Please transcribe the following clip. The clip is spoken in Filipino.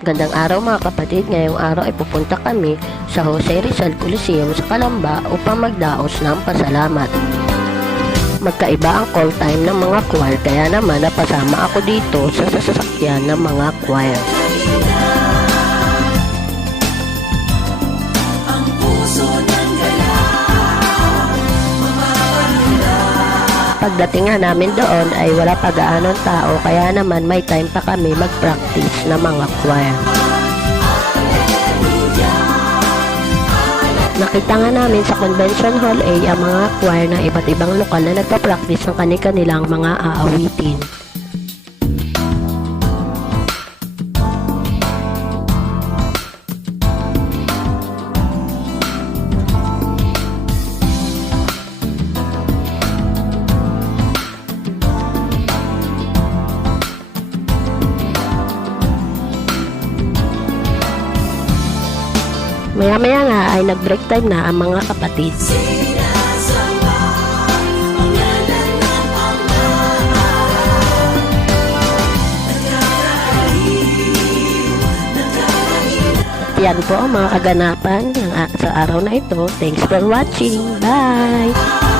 Gandang araw mga kapatid, ngayong araw ay pupunta kami sa Jose Rizal Coliseum sa Calamba upang magdaos ng pasalamat. Magkaiba ang call time ng mga choir, kaya naman napasama ako dito sa sasakyan ng mga choir. Pagdating nga namin doon ay wala pa gaanong tao, kaya naman may time pa kami mag-practice ng mga choir. Nakita nga namin sa Convention Hall A ang mga choir ng iba't ibang lokal na nagpa-practice ng kanilang mga aawitin. Maya-maya nga ay nag-break time na ang mga kapatid. Yan po ang mga kaganapan sa araw na ito. Thanks for watching. Bye!